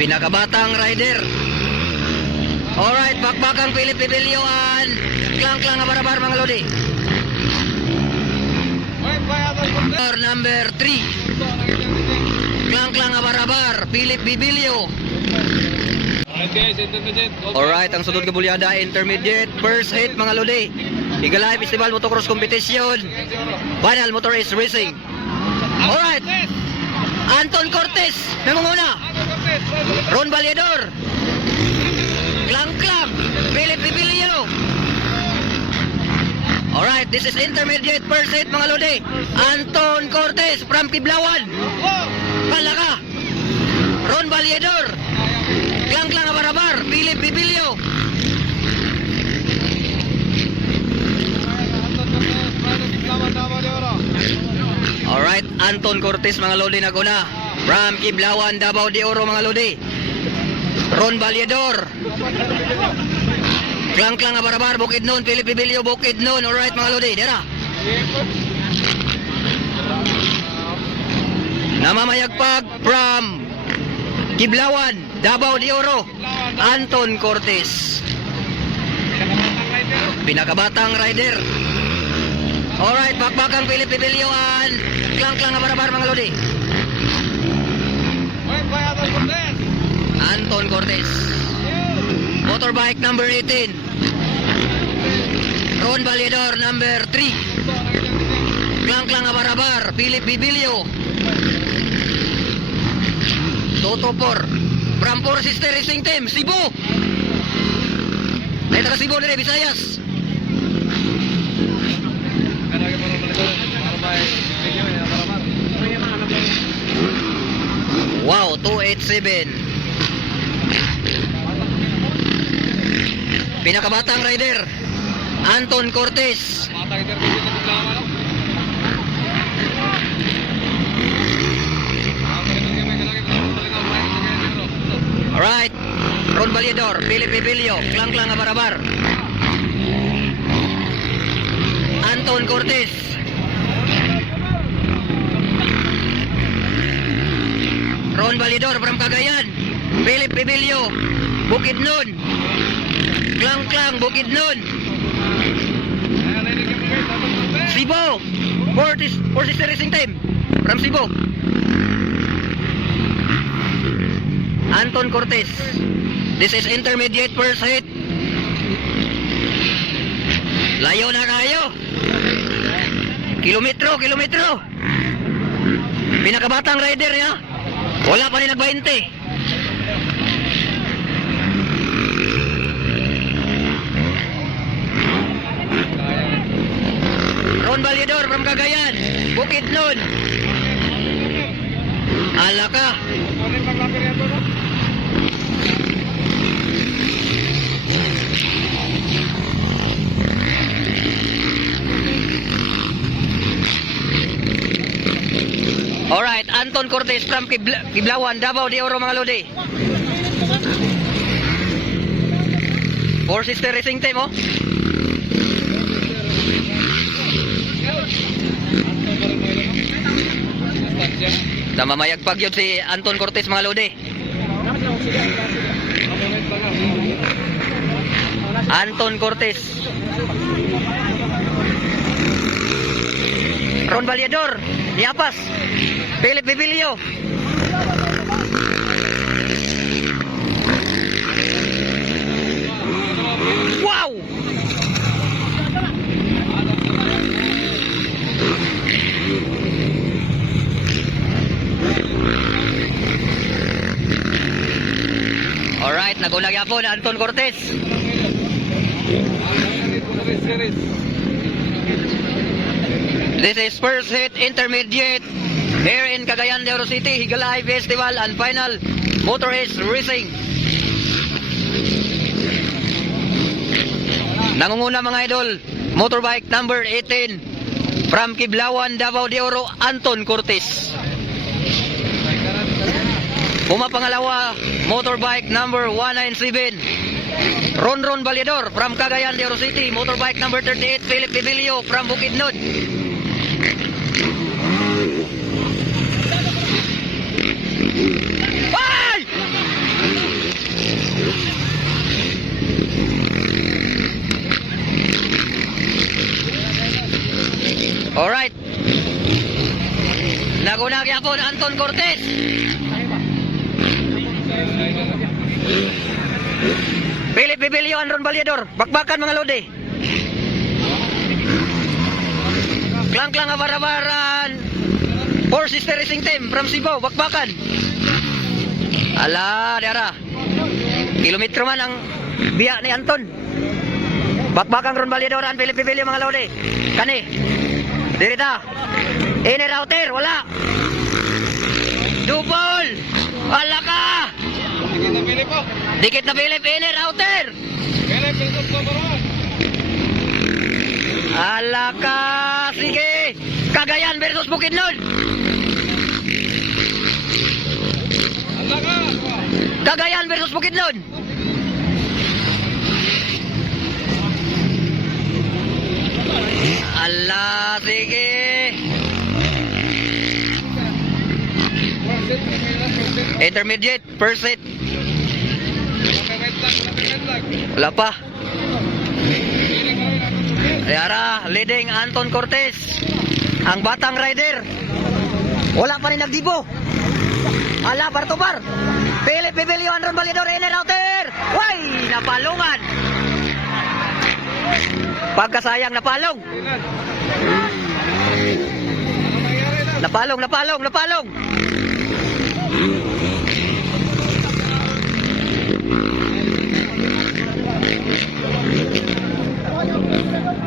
Pinakabatang rider. Alright, bakbakang Philip Bibilyoan. Klang-klang nga barabar mga lodi. Number 3. Klang-klang nga barabar, Philip Bibilyo. Alright, ang sunod kabulyada, intermediate, first hit mga lodi. Higalay Festival Motocross Competition, Final Motor Race Racing. Alright, Anton Cortez, nangunguna. Ron Valedor. Klang-klang, Philip Bibilyo. Alright, this is intermediate first hit mga lodi. Anton Cortez from Kiblawan. Palaka. Ron Valedor. Klang-klang nga barabar, Philip Bibilyo. Alright, Anton Cortez mga lodi naguna. From Kiblawan, Davao de Oro mga lodi. Ron Valedor. Klang-klang nga barabar, Bukidnon, Philip Bibilyo, Bukidnon. Alright mga lodi, dira. Namamayagpag from Kiblawan, Davao de Oro, Anton Cortez. Pinakabatang rider. Alright, bakbakang Philip Bibilyoan. Klang-klang nga barabar mga lodi. Anton Cortez. Motorbike number 18. Ron Valedor number 3. Klang-klang nga barabar, Philip Bibilyo. Toto 4 from Four Sister Racing Team, Cebu. May taga Cebu nila, Visayas. Wow, 287. Pinakabatang rider, Anton Cortez. Alright, Ron Valedor, Philip Bibilyo, klang-klang nga barabar. Anton Cortez. Ron Valedor from Cagayan, Philip Bibilyo, Bukidnon. Klang-klang, Bukidnon. Cebu, Four Sister Racing Team from Cebu. Anton Cortez. This is intermediate first hit. Layo na kayo. Kilometro. Pinakabatang rider ya. Wala pa rin nag-20. Ron Valedor from Cagayan, Bukidnon. Alaka. Alright, Anton Cortez from Kiblawan, Davao de Oro mga lodi. Four Sister Racing Team, oh. Namamayagpag yun si Anton Cortez mga lodi. Anton Cortez. Ron Valedor, Diapas, Philip Bibilyo. Wow! Alright, nagulag yapon Anton Cortez. This is first hit intermediate here in Cagayan de Oro City, Higalay Festival and Final Motor Race Racing. Nangunguna mga idol, motorbike number 18 from Kiblawan, Davao de Oro, Anton Cortez. Pumapangalawa, motorbike number 197 Ron Valedor from Cagayan de Oro City. Motorbike number 38 Philip Bibilyo from Bukidnon. Ay! yapon Anton Cortez. Philip Bibilio, Ron Baliador. Bakbakan mga lodi. Klang-klang abarabaran. Four Sister Racing Team from Cebu. Bakbakan. Ala, diara. Kilometro man ang biya ni Anton. Bakbakang Ron Baliadoran, Philip Bibilio mga lodi. Kani. Dirita. Inner outer, wala. Double. Wala ka. Dikit na Philip, inner outer. Ala ka. Sige. Cagayan versus Bukidnon. Cagayan versus Bukidnon. Ala, sige. Intermediate, first set. Wala pa. Ayara, leading Anton Cortez. Ang batang rider. Wala pa rin nagdibo. Ala, bar-to-bar. Philip Bibilio, Ron Baliador, inner outer. Way, napalungan. Pagkasayang napalong. Napalong.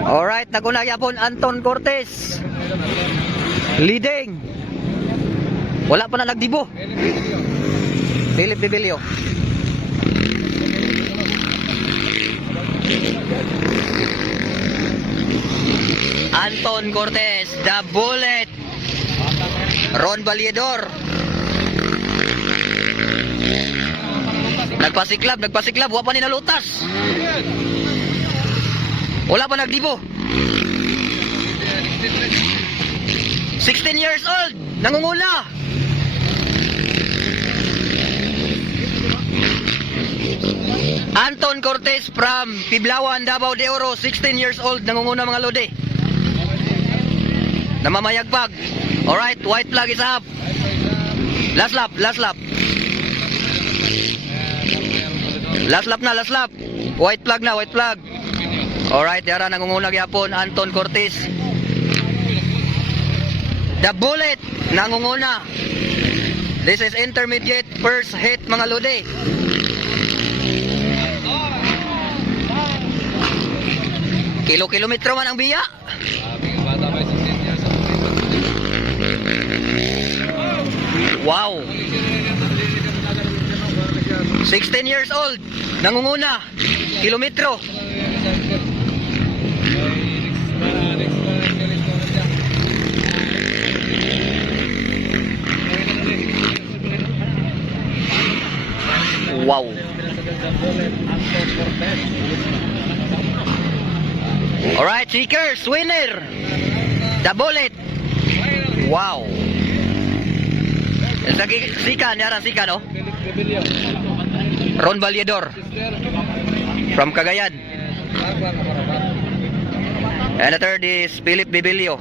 Alright, naguna yapon Anton Cortez. Leading. Wala pa na nagdibo. Philip Bibilio. Anton Cortez, the bullet. Ron Baliador. Nagpasiklab, wala pa ni nalutas. Wala pa nagdibo. 16 years old, nangungula. Anton Cortez from Piblawan, Davao de Oro, 16 years old, nangunguna mga lodi. Namamayagpag. Alright, white flag is up. Last lap. Last lap. White flag. Alright, yara nangunguna gyapon Anton Cortez. The bullet nangunguna. This is intermediate first hit mga lodi. Kilometro man ang biya. Wow. 16 years old. Nangunguna. Kilometro. Wow. Alright, Seekers, winner. The bullet. Wow. Sika, no? Ron Baliador from Cagayan. And the third is Philip Bibilio.